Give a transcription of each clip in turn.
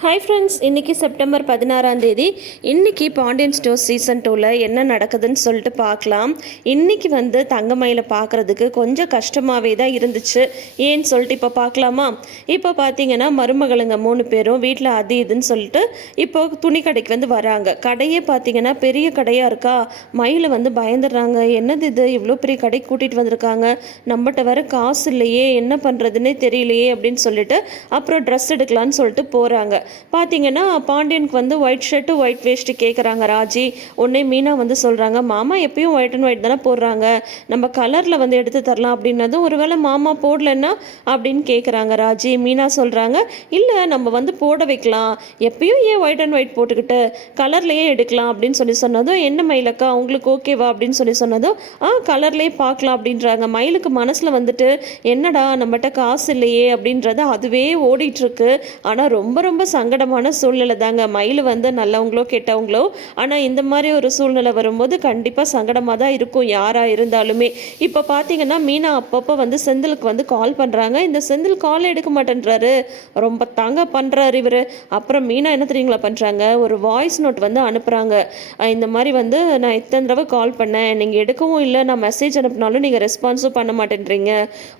Hi friends இன்றைக்கி September பதினாறாம் தேதி. இன்றைக்கி பாண்டியன் ஸ்டோர் சீசன் டூவில் என்ன நடக்குதுன்னு சொல்லிட்டு பார்க்கலாம். இன்றைக்கி வந்து தங்கமயில பார்க்குறதுக்கு கொஞ்சம் கஷ்டமாகவே தான் இருந்துச்சு. ஏன்னு சொல்லிட்டு இப்போ பார்க்கலாமா? இப்போ பார்த்தீங்கன்னா மருமகளுங்க மூணு பேரும் வீட்டில் அது இதுன்னு சொல்லிட்டு இப்போ துணி கடைக்கு வந்து வராங்க. கடையே பார்த்தீங்கன்னா பெரிய கடையாக இருக்கா? மயில வந்து பயந்துடுறாங்க. என்னது இது? இவ்வளோ பெரிய கடைக்கு கூட்டிகிட்டு வந்திருக்காங்க. நம்மகிட்ட வேற காசு இல்லையே. என்ன பண்ணுறதுன்னே தெரியலையே அப்படின்னு சொல்லிட்டு அப்புறம் ட்ரெஸ் எடுக்கலான்னு சொல்லிட்டு போகிறாங்க பார்த்தீங்கன்னா பாண்டியனுக்கு வந்து ஒயிட் ஷர்ட்டு ஒயிட் வேஸ்ட்டு கேட்குறாங்க ராஜி. உடனே மீனா வந்து சொல்கிறாங்க மாமா எப்பயும் ஒயிட் அண்ட் ஒயிட் தானே போடுறாங்க. நம்ம கலரில் வந்து எடுத்து தரலாம். அப்படின்னதும் ஒருவேளை மாமா போடலன்னா? அப்படின்னு கேட்குறாங்க ராஜி. மீனா சொல்கிறாங்க இல்லை நம்ம வந்து போட வைக்கலாம். எப்பயும் ஏன் ஒயிட் அண்ட் ஒயிட் போட்டுக்கிட்டு கலர்லேயே எடுக்கலாம்? அப்படின்னு சொல்லி சொன்னதும் என்ன மயிலக்கா உங்களுக்கு ஓகேவா அப்படின்னு சொல்லி சொன்னதும் ஆ கலர்லேயே பார்க்கலாம் அப்படின்றாங்க. மயிலுக்கு மனசில் வந்துட்டு என்னடா நம்மகிட்ட காசு இல்லையே அப்படின்றது அதுவே ஓடிட்டுருக்கு ஆனால் ரொம்ப ரொம்ப சங்கடமான சூழ்நிலை தாங்க. மயில் வந்து நல்லவங்களோ கெட்டவங்களோ ஆனால் இந்த மாதிரி ஒரு சூழ்நிலை வரும்போது கண்டிப்பாக சங்கடமாக தான் இருக்கும் யாராக இருந்தாலுமே. இப்போ பார்த்தீங்கன்னா மீனா அப்பப்போ வந்து செந்திலுக்கு வந்து கால் பண்ணுறாங்க இந்த செந்தில் கால் எடுக்க மாட்டேன்றாரு. ரொம்ப தாங்க பண்ணுறாரு இவர். அப்புறம் மீனா என்ன தெரியுங்களா பண்ணுறாங்க ஒரு வாய்ஸ் நோட் வந்து அனுப்புகிறாங்க இந்த மாதிரி வந்து நான் இத்தனை தடவை கால் பண்ணேன். நீங்கள் எடுக்கவும் இல்லை நான் மெசேஜ் அனுப்பினாலும் நீங்கள் ரெஸ்பான்ஸும் பண்ண மாட்டேன்றீங்க.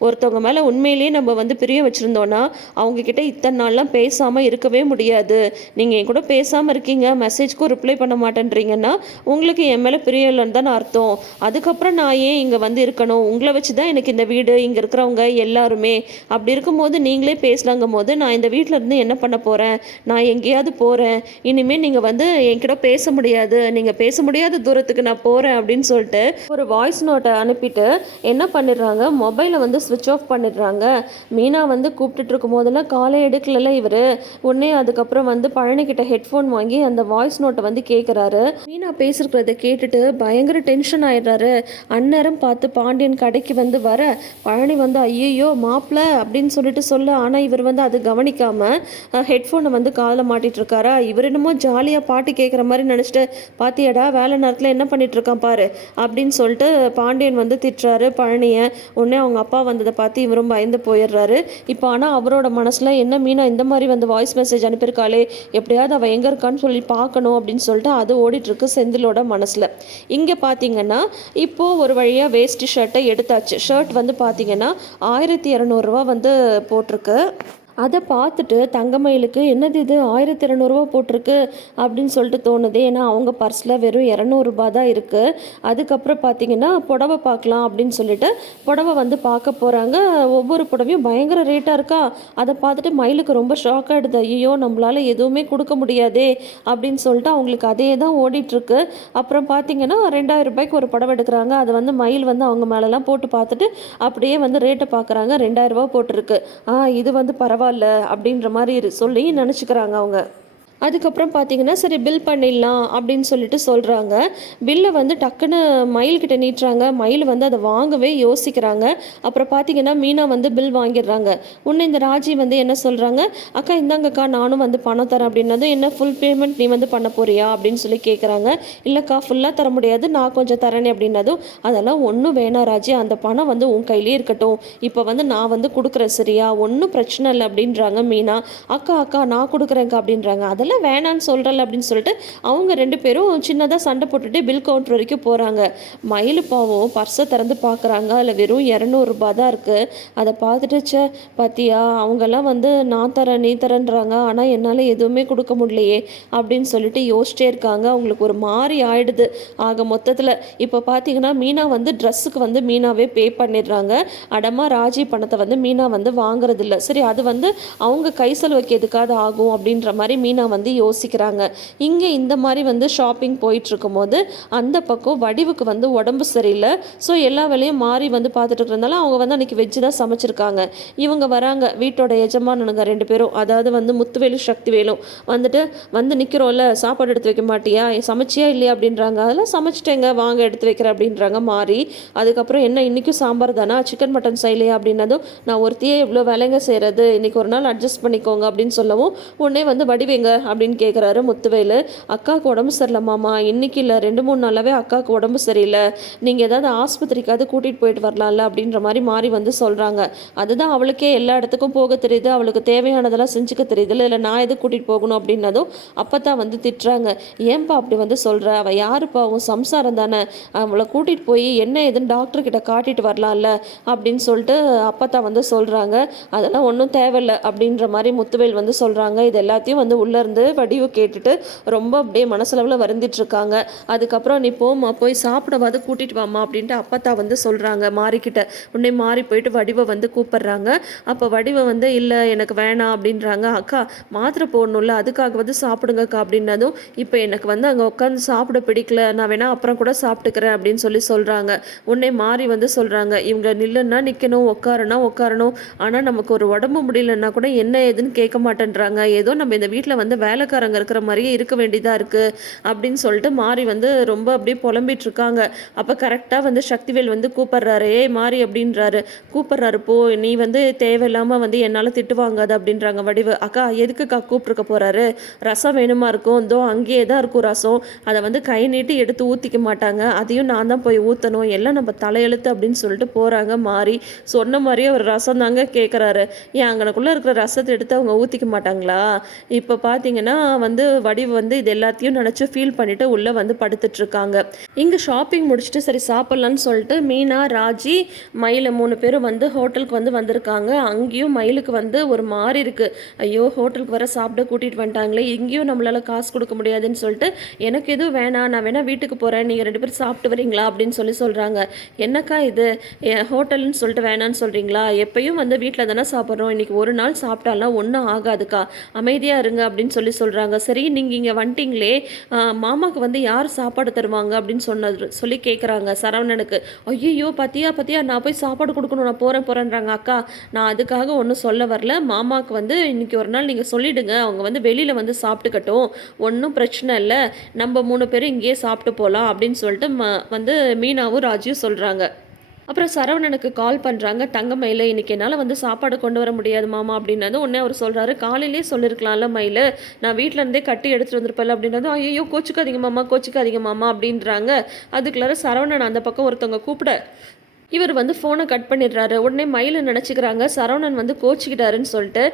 ஒருத்தவங்க மேலே உண்மையிலேயே நம்ம வந்து பிரிய வச்சுருந்தோன்னா அவங்கக்கிட்ட இத்தனை நாள்லாம் பேசாமல் இருக்கவே முடியாது. நீங்கள் என் கூட பேசாமல் இருக்கீங்க மெசேஜ்க்கும் ரிப்ளை பண்ண மாட்டேன்றீங்கன்னா உங்களுக்கு என் மேலே பிரியம் இல்லைன்னு தான் அர்த்தம். அதுக்கப்புறம் நான் ஏன் இங்கே வந்து இருக்கணும்? உங்களை வச்சு தான் எனக்கு இந்த வீடு இங்கே இருக்கிறவங்க எல்லாருமே. அப்படி இருக்கும்போது நீங்களே பேசலாங்கும் போது நான் இந்த வீட்டில் இருந்து என்ன பண்ண போகிறேன் நான் எங்கேயாவது போகிறேன் இனிமேல் நீங்கள் வந்து என்கிட்ட பேச முடியாது. நீங்கள் பேச முடியாத தூரத்துக்கு நான் போகிறேன் அப்படின்னு சொல்லிட்டு ஒரு வாய்ஸ் நோட்டை அனுப்பிட்டு என்ன பண்ணிடுறாங்க? மொபைலை வந்து ஸ்விட்ச் ஆஃப் பண்ணிடுறாங்க. மீனா வந்து கூப்பிட்டுட்டு இருக்கும் போதெல்லாம் காலை எடுக்கல இவர். உடனே அதுக்கப்புறம் வந்து பழனிக்கிட்ட ஹெட்ஃபோன் வாங்கி அந்த வாய்ஸ் நோட்டை வந்து கேட்குறாரு மீனா பேசிருக்கிறத கேட்டுட்டு பயங்கர டென்ஷன் ஆயிடுறாரு. அந்நேரம் பார்த்து பாண்டியன் கடைக்கு வந்து வர. பழனி வந்து ஐயையோ மாப்பிள்ள அப்படின்னு சொல்லிட்டு சொல்ல ஆனால் இவர் வந்து அது கவனிக்காமல் ஹெட்ஃபோனை வந்து காதில் மாட்டிட்டு இருக்காரா? இவர் என்னமோ ஜாலியாக பாட்டு கேட்குற மாதிரி நினச்சிட்டு பாத்தியாடா வேலை நேரத்தில் என்ன பண்ணிட்டு இருக்கான் பாரு. அப்படின்னு சொல்லிட்டு பாண்டியன் வந்து திட்டுறாரு பழனியை. உடனே அவங்க அப்பா வந்ததை பார்த்து இவரும் பயந்து போயிடுறாரு. இப்போ ஆனால் அவரோட மனசில் என்ன மீனா இந்த மாதிரி வந்து வாய்ஸ் மெசேஜ் அனுப்பியிருக்காளே எப்படியாவது அவள் எங்கே இருக்கான்னு சொல்லி பார்க்கணும் அப்படின்னு சொல்லிட்டு அது ஓடிட்டுருக்கு செந்திலோட மனசில். இங்கே பார்த்தீங்கன்னா இப்போது ஒரு வழியாக வேஸ்ட் ஷர்ட்டை எடுத்தாச்சு. ஷர்ட் வந்து பார்த்தீங்கன்னா ஆயிரத்தி இரநூறுவா வந்து போட்டிருக்கு. அதை பார்த்துட்டு தங்கமயிலுக்கு என்னது இது? ஆயிரத்தி இரநூறுவா போட்டிருக்கு அப்படின்னு சொல்லிட்டு தோணுது. ஏன்னா அவங்க பர்ஸில் வெறும் இரநூறுபா தான் இருக்குது அதுக்கப்புறம் பார்த்தீங்கன்னா புடவை பார்க்கலாம் அப்படின்னு சொல்லிட்டு புடவை வந்து பார்க்க போகிறாங்க ஒவ்வொரு புடவையும் பயங்கர ரேட்டாக இருக்கா? அதை பார்த்துட்டு மயிலுக்கு ரொம்ப ஷாக் ஆகிடுது ஐயோ நம்மளால் எதுவுமே கொடுக்க முடியாதே அப்படின்னு சொல்லிட்டு அவங்களுக்கு அதே தான் ஓடிட்டுருக்கு அப்புறம் பார்த்தீங்கன்னா ரெண்டாயிரம் ரூபாய்க்கு ஒரு புடவை எடுக்கிறாங்க. அதை வந்து மயில் வந்து அவங்க மேலெலாம் போட்டு பார்த்துட்டு அப்படியே வந்து ரேட்டை பார்க்குறாங்க ரெண்டாயிரம் ரூபா போட்டிருக்கு. ஆ இது வந்து பரவாயில்ல அப்படின்ற மாதிரி சொல்லி நினச்சிக்கிறாங்க அவங்க. அதுக்கப்புறம் பார்த்தீங்கன்னா சரி பில் பண்ணிடலாம் அப்படின்னு சொல்லிட்டு சொல்கிறாங்க பில்லை வந்து டக்குன்னு மயில்கிட்ட நீட்டுறாங்க. மயில் வந்து அதை வாங்கவே யோசிக்கிறாங்க. அப்புறம் பார்த்தீங்கன்னா மீனா வந்து பில் வாங்கிடுறாங்க. உன்னை இந்த ராஜி வந்து என்ன சொல்கிறாங்க அக்கா இந்தாங்கக்கா நானும் வந்து பணம் தரேன். அப்படின்னதும் என்ன ஃபுல் பேமெண்ட் நீ வந்து பண்ண போறியா? அப்படின்னு சொல்லி கேட்குறாங்க இல்லைக்கா ஃபுல்லாக தர முடியாது. நான் கொஞ்சம் தரேனே. அப்படின்னதும் அதெல்லாம் ஒன்றும் வேணாம் ராஜி. அந்த பணம் வந்து உன் கையிலே இருக்கட்டும். இப்போ வந்து நான் வந்து கொடுக்குறேன் சரியா? ஒன்றும் பிரச்சனை இல்லை. அப்படின்றாங்க மீனா. அக்கா அக்கா நான் கொடுக்குறேங்க்கா அப்படின்றாங்க. அதெல்லாம் வேணான்னு சொல்கிறல அப்படின்னு சொல்லிட்டு அவங்க ரெண்டு பேரும் சின்னதாக சண்டை போட்டுட்டு பில் கவுண்டர் வரைக்கும் போகிறாங்க மயில் பாவம் பர்ஸை திறந்து பார்க்குறாங்க அதில் வெறும் இரநூறுபா தான் இருக்குது அதை பார்த்துட்டு சே பாத்தியா அவங்கெல்லாம் வந்து நான் தரேன் நீ தரேன்றாங்க. ஆனால் என்னால் எதுவுமே கொடுக்க முடியலையே அப்படின்னு சொல்லிட்டு யோசிச்சிட்டே இருக்காங்க. அவங்களுக்கு ஒரு மாதிரி ஆயிடுது. ஆக மொத்தத்தில் இப்போ பார்த்தீங்கன்னா மீனா வந்து ட்ரெஸ்ஸுக்கு வந்து மீனாவே பே பண்ணிடுறாங்க. அடமா ராஜி பணத்தை வந்து மீனா வந்து வாங்குறதில்ல. சரி அது வந்து அவங்க கை செலவுக்கு எதுக்காவது ஆகும் அப்படின்ற மாதிரி மீனா வந்து வந்து யோசிக்கிறாங்க. இங்கே இந்த மாதிரி வந்து ஷாப்பிங் போயிட்டுருக்கும் போது அந்த பக்கம் வடிவுக்கு வந்து உடம்பு சரியில்லை. ஸோ எல்லா வேலையும் மாறி வந்து பார்த்துட்டு இருக்கிறதுனால அவங்க வந்து அன்றைக்கி வெஜ்ஜு தான் சமைச்சிருக்காங்க. இவங்க வராங்க வீட்டோட எஜமானனுங்க ரெண்டு பேரும். அதாவது வந்து முத்துவேலு சக்திவேலும் வந்துட்டு வந்து நிற்கிறோம்ல சாப்பாடு எடுத்து வைக்க மாட்டியா? சமைச்சியா இல்லையா? அப்படின்றாங்க. அதெல்லாம் சமைச்சிட்டேங்க வாங்க எடுத்து வைக்கிறேன் அப்படின்றாங்க மாறி. அதுக்கப்புறம் என்ன இன்றைக்கும் சாம்பார் தானா? சிக்கன் மட்டன் செய்யலையா? அப்படின்னதும் நான் ஒருத்தையே இவ்வளோ வேலைங்க செய்கிறது இன்றைக்கி ஒரு நாள் அட்ஜஸ்ட் பண்ணிக்கோங்க அப்படின்னு சொல்லவும் உடனே வந்து வடிவேங்க அப்படின்னு கேட்குறாரு முத்துவேலு. அக்காவுக்கு உடம்பு சரியில்லை மாமா. இன்னைக்கு இல்லை. ரெண்டு மூணு நாளாகவே அக்காவுக்கு உடம்பு சரியில்லை. நீங்கள் ஏதாவது ஆஸ்பத்திரிக்காவது கூட்டிகிட்டு போயிட்டு வரலாம்ல அப்படின்ற மாதிரி மாறி வந்து சொல்கிறாங்க அதுதான் அவளுக்கே எல்லா இடத்துக்கும் போக தெரியுது. அவளுக்கு தேவையானதெல்லாம் செஞ்சுக்க தெரியுது இல்லை நான் எது கூட்டிகிட்டு போகணும் அப்படின்னதும் அப்போ தான் வந்து திட்டுறாங்க. ஏன்பா அப்படி வந்து சொல்கிற அவள் யாருப்பா? உன் சம்சாரம் தானே. அவளை கூட்டிகிட்டு போய் என்ன ஏதுன்னு டாக்டர் கிட்ட காட்டிட்டு வரலாம்ல அப்படின்னு சொல்லிட்டு அப்போ தான் வந்து சொல்கிறாங்க அதெல்லாம் ஒன்றும் தேவையில்லை அப்படின்ற மாதிரி முத்துவேல் வந்து சொல்கிறாங்க இது எல்லாத்தையும் வந்து வந்து வடிவு கேட்டுட்டு ரொம்ப அப்படியே மனசளவில் வருந்திட்டு இருக்காங்க அதுக்கப்புறம் நீ போம்மா போய் சாப்பிடவாது கூட்டிட்டு வாமா அப்படின்ட்டு அப்பத்தா வந்து சொல்கிறாங்க மாறிக்கிட்ட உடனே மாறி போயிட்டு வடிவை வந்து கூப்பிடுறாங்க. அப்போ வடிவை வந்து இல்லை எனக்கு வேணாம் அப்படின்றாங்க. அக்கா மாத்திரை போடணும்ல அதுக்காக வந்து சாப்பிடுங்கக்கா அப்படின்னதும் இப்போ எனக்கு வந்து அங்கே உட்காந்து சாப்பிட பிடிக்கல நான் வேணா அப்புறம் கூட சாப்பிட்டுக்கிறேன் அப்படின்னு சொல்லி சொல்கிறாங்க உடனே மாறி வந்து சொல்கிறாங்க இவங்க நில்லுன்னா நிற்கணும் உட்காரனா உட்காரணும். ஆனால் நமக்கு ஒரு உடம்பு முடியலன்னா கூட என்ன ஏதுன்னு கேட்க மாட்டேன்றாங்க. ஏதோ நம்ம இந்த வீட்டில் வந்து வேலைக்காரங்க இருக்கிற மாதிரியே இருக்க வேண்டியதாக இருக்குது அப்படின்னு சொல்லிட்டு மாறி வந்து ரொம்ப அப்படியே புலம்பிட்டு இருக்காங்க அப்போ கரெக்டாக வந்து சக்திவேல் வந்து கூப்பிட்றாரு. ஏய் மாறி அப்படின்றாரு. கூப்பிட்றாரு போ நீ வந்து தேவையில்லாமல் வந்து என்னால் திட்டு வாங்காது அப்படின்றாங்க வடிவு. அக்கா எதுக்குக்கா கூப்பிட்ருக்க போகிறாரு ரசம் வேணுமா இருக்கும்? இதோ அங்கேயே தான் இருக்கும் ரசம். அதை வந்து கை நீட்டி எடுத்து ஊற்றிக்க மாட்டாங்க. அதையும் நான் தான் போய் ஊற்றணும் எல்லாம் நம்ம தலையெழுத்து அப்படின்னு சொல்லிட்டு போகிறாங்க மாறி சொன்ன மாதிரியே ஒரு ரசம் தாங்க கேட்குறாரு ஏன் அங்கனக்குள்ளே இருக்கிற ரசத்தை எடுத்து அவங்க ஊற்றிக்க மாட்டாங்களா? இப்போ பார்த்தீங்க பார்த்தீங்கன்னா வந்து வடிவு வந்து இது எல்லாத்தையும் நினச்சி ஃபீல் பண்ணிவிட்டு உள்ளே வந்து படுத்துட்டு இருக்காங்க இங்கே ஷாப்பிங் முடிச்சுட்டு சரி சாப்பிட்லான்னு சொல்லிட்டு மீனா ராஜி மயில மூணு பேரும் வந்து ஹோட்டலுக்கு வந்து வந்திருக்காங்க. அங்கேயும் மயிலுக்கு வந்து ஒரு மாறி இருக்குது ஐயோ ஹோட்டலுக்கு வர சாப்பிட கூட்டிகிட்டு வந்துட்டாங்களே இங்கேயும் நம்மளால் காசு கொடுக்க முடியாதுன்னு சொல்லிட்டு எனக்கு எதுவும் வேணாம் நான் வேணா வீட்டுக்கு போகிறேன் நீங்கள் ரெண்டு பேரும் சாப்பிட்டு வரீங்களா? அப்படின்னு சொல்லி சொல்கிறாங்க என்னக்கா இது? ஹோட்டல்னு சொல்லிட்டு வேணான்னு சொல்கிறீங்களா எப்பயும் வந்து வீட்டில் தானே சாப்பிட்றோம். இன்றைக்கி ஒரு நாள் சாப்பிட்டாலாம் ஒன்றும் ஆகாதுக்கா. அமைதியாக இருங்க அப்படின்னு சொல்லி சொல்கிறாங்க சரி நீங்கள் இங்கே வந்துட்டிங்களே. மாமாவுக்கு மாமாக்கு வந்து யார் சாப்பாடு தருவாங்க அப்படின்னு சொன்னது சொல்லி கேட்குறாங்க சரவணனுக்கு. ஐயோ பத்தியா பத்தியா நான் போய் சாப்பாடு கொடுக்கணும் நான் போகிறேன் போகிறேன்றாங்க அக்கா. நான் அதுக்காக ஒன்றும் சொல்ல வரல. மாமாவுக்கு வந்து இன்றைக்கி ஒரு நாள் நீங்கள் சொல்லிவிடுங்க அவங்க வந்து வெளியில் வந்து சாப்பிட்டுக்கட்டும். ஒன்றும் பிரச்சனை இல்லை. நம்ம மூணு பேரும் இங்கேயே சாப்பிட்டு போகலாம் அப்படின்னு சொல்லிட்டு ம வந்து மீனாவும் ராஜியும் சொல்கிறாங்க அப்புறம் சரவணனுக்கு கால் பண்ணுறாங்க தங்கமயில இன்னைக்கு என்னால் வந்து சாப்பாடு கொண்டு வர முடியாது மாமா அப்படின்னதும் உடனே அவர் சொல்கிறாரு காலையிலே சொல்லியிருக்கலாம்ல மயில நான் வீட்டிலேருந்தே கட்டி எடுத்துகிட்டு வந்திருப்பேன் அப்படின்னதும் ஐயோ கோச்சுக்காதீங்க மாமா கோச்சுக்காதீங்க மாமா அப்படின்றாங்க. அதுக்குள்ளார சரவணன் அந்த பக்கம் ஒருத்தவங்க கூப்பிட இவர் வந்து ஃபோனை கட் பண்ணிடுறாரு. உடனே மயில் நினச்சிக்கிறாங்க. சரவணன் வந்து கோச்சிக்கிட்டாருன்னு சொல்லிட்டு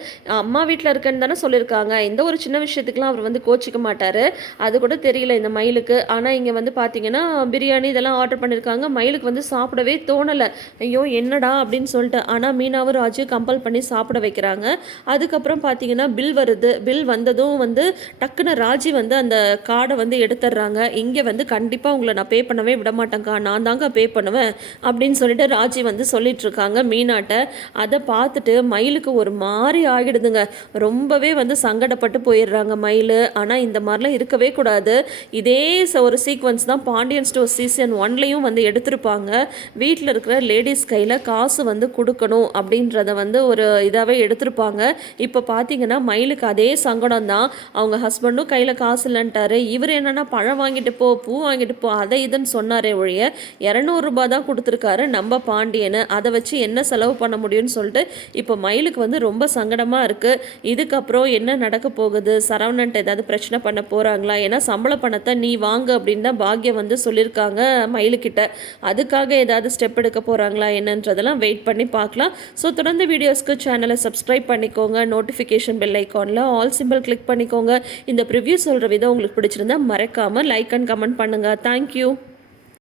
அம்மா வீட்டில் இருக்கேன்னு தானே சொல்லியிருக்காங்க. எந்த ஒரு சின்ன விஷயத்துக்குலாம் அவர் வந்து கோச்சிக்க மாட்டார். அது கூட தெரியல இந்த மயிலுக்கு. ஆனால் இங்கே வந்து பார்த்தீங்கன்னா பிரியாணி இதெல்லாம் ஆர்டர் பண்ணியிருக்காங்க மயிலுக்கு வந்து சாப்பிடவே தோணலை. ஐயோ என்னடா அப்படின்னு சொல்லிட்டு. ஆனால் மீனாவும் ராஜு கம்பல் பண்ணி சாப்பிட வைக்கிறாங்க. அதுக்கப்புறம் பார்த்தீங்கன்னா பில் வருது. பில் வந்ததும் வந்து டக்குன்னு ராஜி வந்து அந்த கார்டை வந்து எடுத்துடுறாங்க. இங்கே வந்து கண்டிப்பாக உங்களை நான் பே பண்ணவே விட மாட்டேங்க்கா நான் தாங்க பே பண்ணுவேன் அப்படின்னு சொல்லி சொல்லிட்டு ராஜி வந்து சொல்லிட்டு இருக்காங்க மீனாட்ட அதை பார்த்துட்டு மயிலுக்கு ஒரு மாதிரி ஆகிடுதுங்க. ரொம்பவே வந்து சங்கடப்பட்டு போயிடுறாங்க மயில். ஆனால் இந்த மாதிரிலாம் இருக்கவே கூடாது. இதே ச- ஒரு சீக்வன்ஸ் தான் பாண்டியன் ஸ்டோர் சீசன் ஒன்லேயும் வந்து எடுத்திருப்பாங்க. வீட்டில் இருக்கிற லேடிஸ் கையில் காசு வந்து கொடுக்கணும் அப்படின்றத வந்து ஒரு இதாகவே எடுத்திருப்பாங்க. இப்போ பார்த்தீங்கன்னா மயிலுக்கு அதே சங்கடம் தான். அவங்க ஹஸ்பண்டும் கையில் காசு இல்லைன்ட்டாரு. இவர் என்னென்னா பழம் வாங்கிட்டு போ பூ வாங்கிட்டு போ அதை இதுன்னு சொன்னாரே ஒழிய இரநூறுபா தான் கொடுத்துருக்காரு. நம்ம பாண்டியனு அதை வச்சு என்ன செலவு பண்ண முடியும்னு சொல்லிட்டு இப்போ மயிலுக்கு வந்து ரொம்ப சங்கடமாக இருக்குது இதுக்கப்புறம் என்ன நடக்க போகுது? சரவணன்ட்ட ஏதாவது பிரச்சனை பண்ண போகிறாங்களா ஏன்னா சம்பள பணத்தை நீ வாங்க அப்படின்னு தான் பாக்யம் வந்து சொல்லியிருக்காங்க மயிலுக்கிட்ட. அதுக்காக ஏதாவது ஸ்டெப் எடுக்க போகிறாங்களா என்னன்றதெல்லாம் வெயிட் பண்ணி பார்க்கலாம் ஸோ தொடர்ந்து வீடியோஸ்க்கு சேனலை சப்ஸ்கிரைப் பண்ணிக்கோங்க. நோட்டிஃபிகேஷன் பெல் ஐக்கானில் ஆல் சிம்பிள் கிளிக் பண்ணிக்கோங்க. இந்த ப்ரிவ்யூ சொல்கிற விதம் உங்களுக்கு பிடிச்சிருந்தா மறக்காமல் லைக் அண்ட் கமெண்ட் பண்ணுங்கள் தேங்க்யூ